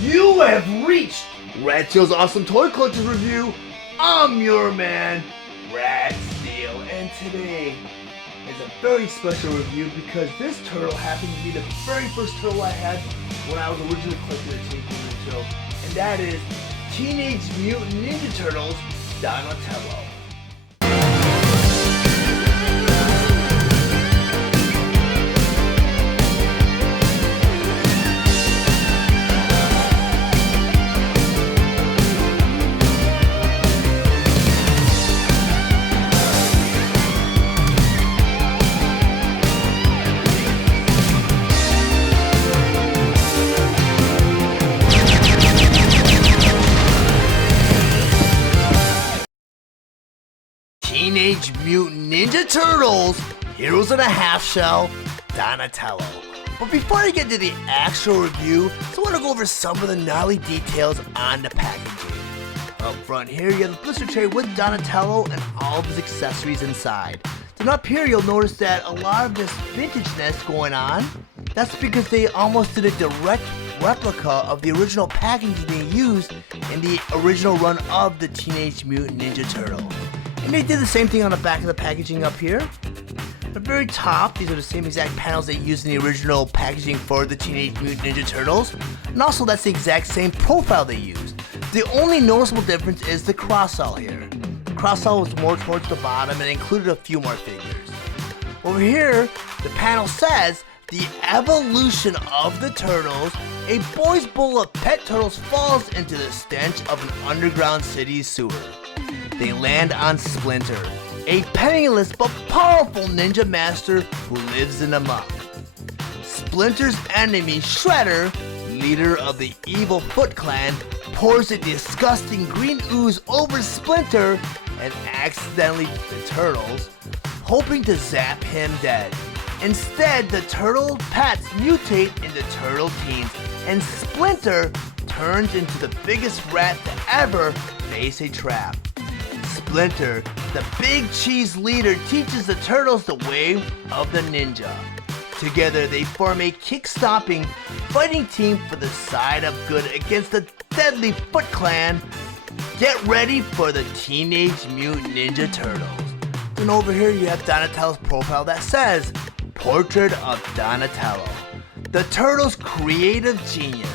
You have reached Rat Steel's Awesome Toy Collector's Review. I'm your man, Rat Steel, and today is a very special review because this turtle happened to be the very first turtle I had when I was originally collecting the Teenage Mutant Ninja Turtle, and that is Teenage Mutant Ninja Turtles Donatello. Teenage Mutant Ninja Turtles, Heroes in a Half Shell, Donatello. But before I get to the actual review, I want to go over some of the gnarly details on the packaging. Up front here, you have the blister tray with Donatello and all of his accessories inside. Then up here, you'll notice that a lot of this vintageness going on. That's because they almost did a direct replica of the original packaging they used in the original run of the Teenage Mutant Ninja Turtle. And they did the same thing on the back of the packaging up here. At the very top, these are the same exact panels they used in the original packaging for the Teenage Mutant Ninja Turtles. And also that's the exact same profile they used. The only noticeable difference is the cross-cell here. The cross-cell was more towards the bottom and included a few more figures. Over here, the panel says, "The evolution of the turtles, a boy's bowl of pet turtles falls into the stench of an underground city sewer. They land on Splinter, a penniless but powerful ninja master who lives in a muck. Splinter's enemy, Shredder, leader of the evil Foot Clan, pours a disgusting green ooze over Splinter and accidentally the turtles, hoping to zap him dead. Instead, the turtle pets mutate into turtle teens, and Splinter turns into the biggest rat to ever face a trap. Splinter, the big cheese leader, teaches the turtles the way of the ninja. Together, they form a kick-stomping fighting team for the side of good against the deadly Foot Clan. Get ready for the Teenage Mutant Ninja Turtles." And over here, you have Donatello's profile that says, "Portrait of Donatello, the Turtles' creative genius.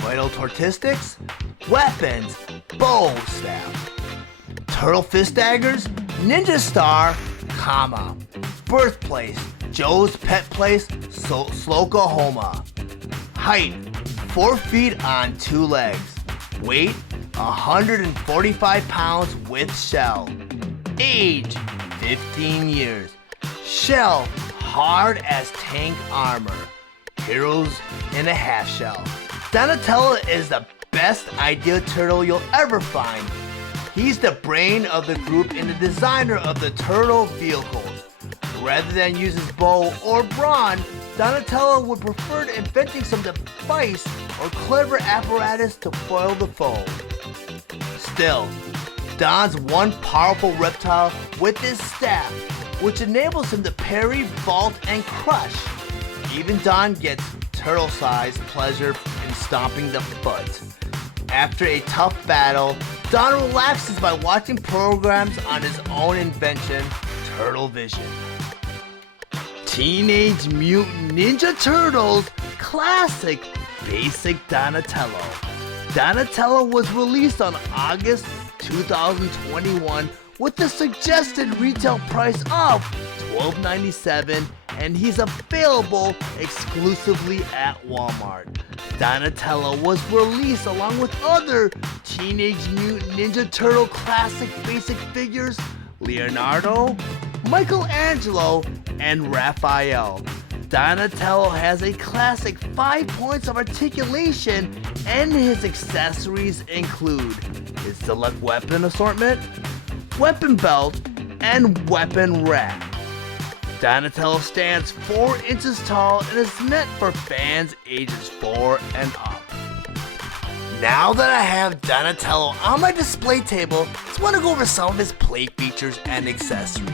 Vital tortistics, weapons, bow staff. Turtle fist daggers, ninja star, comma. Birthplace, Joe's Pet Place, Slocahoma. Height, 4 feet on 2 legs. Weight, 145 pounds with shell. Age, 15 years. Shell, hard as tank armor. Heroes in a half shell. Donatello is the best ideal turtle you'll ever find. He's the brain of the group and the designer of the turtle vehicles. Rather than use his bow or brawn, Donatello would prefer to inventing some device or clever apparatus to foil the foe. Still, Don's one powerful reptile with his staff, which enables him to parry, vault, and crush. Even Don gets turtle-sized pleasure in stomping the foot. After a tough battle, Don relaxes by watching programs on his own invention, Turtle Vision. Teenage Mutant Ninja Turtles Classic Basic Donatello. Donatello was released on August 2021 with the suggested retail price of $12.97, and he's available exclusively at Walmart. Donatello was released along with other Teenage Mutant Ninja Turtle classic basic figures, Leonardo, Michelangelo, and Raphael. Donatello has a classic 5 points of articulation, and his accessories include his select weapon assortment, weapon belt, and weapon rack. Donatello stands 4 inches tall and is meant for fans ages 4 and up. Now that I have Donatello on my display table, I just want to go over some of his play features and accessories.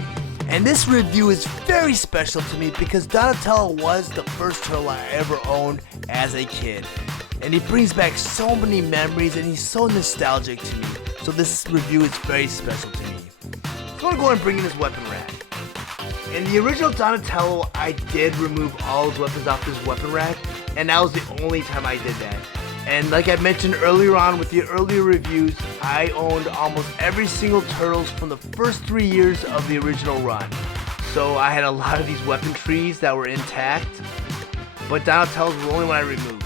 And this review is very special to me because Donatello was the first turtle I ever owned as a kid. and he brings back so many memories, and he's so nostalgic to me. So this review is very special to me. So I'm gonna go ahead and bring in his weapon rack. In the original Donatello, I did remove all his weapons off his weapon rack, and that was the only time I did that. And like I mentioned earlier on with the earlier reviews, I owned almost every single Turtles from the first 3 years of the original run. So I had a lot of these weapon trees that were intact, but Donatello's were the only one I removed.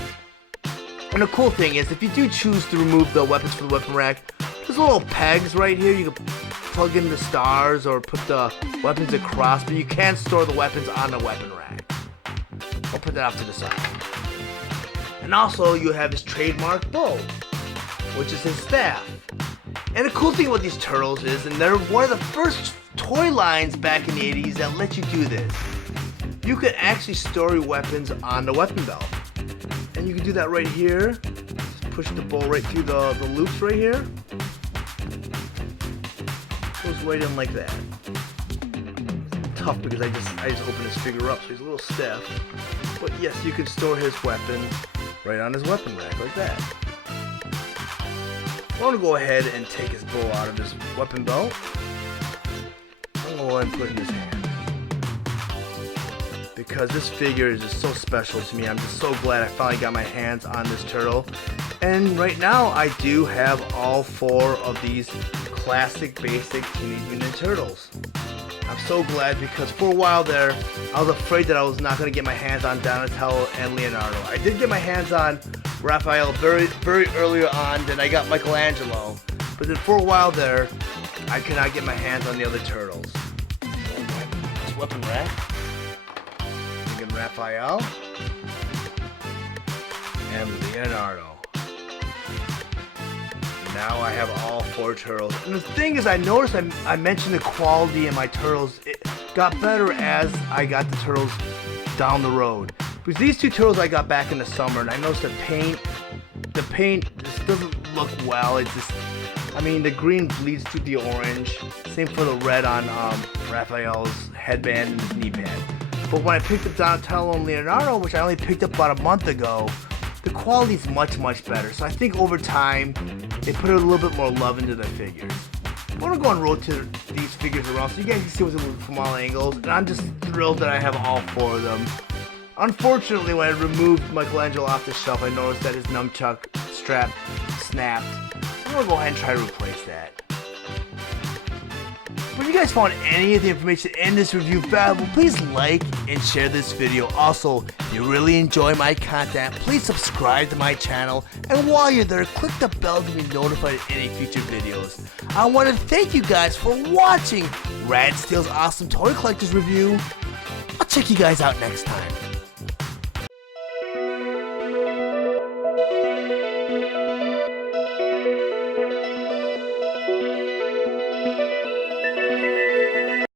And the cool thing is, if you do choose to remove the weapons from the weapon rack, there's little pegs right here. You can plug in the stars or put the weapons across, but you can't store the weapons on the weapon rack. I'll put that off to the side. And also, you have his trademark bow, which is his staff. And the cool thing about these Turtles is, and they're one of the first toy lines back in the 80s that let you do this. You could actually store your weapons on the weapon belt. And you can do that right here. Just push the bow right through the loops right here. Goes right in like that. It's tough because I just opened his figure up, so he's a little stiff. But yes, you can store his weapon right on his weapon rack like that. I want to go ahead and take his bow out of his weapon belt. I'm going to go ahead and put it in his hand. Because this figure is just so special to me. I'm just so glad I finally got my hands on this turtle. And right now I do have all 4 of these classic basic Teenage Mutant Ninja Turtles. I'm so glad because for a while there I was afraid that I was not going to get my hands on Donatello and Leonardo. I did get my hands on Raphael very earlier on, then I got Michelangelo. But then for a while there I could not get my hands on the other turtles. This weapon rack. Raphael and Leonardo. Now I have all 4 turtles. And the thing is, I noticed I mentioned the quality in my turtles. It got better as I got the turtles down the road. Because these 2 turtles I got back in the summer, and I noticed the paint just doesn't look well. It just, I mean, the green bleeds through the orange. Same for the red on Raphael's headband and his knee pad. But when I picked up Donatello and Leonardo, which I only picked up about a month ago, the quality is much better. So I think over time, they put a little bit more love into their figures. I want to go and rotate these figures around so you guys can see what's from all angles. And I'm just thrilled that I have all 4 of them. Unfortunately, when I removed Michelangelo off the shelf, I noticed that his nunchuck strap snapped. I'm going to go ahead and try to replace that. If you guys found any of the information in this review valuable, please like and share this video. Also, if you really enjoy my content, please subscribe to my channel. And while you're there, click the bell to be notified of any future videos. I want to thank you guys for watching Radsteel's Awesome Toy Collectors Review. I'll check you guys out next time.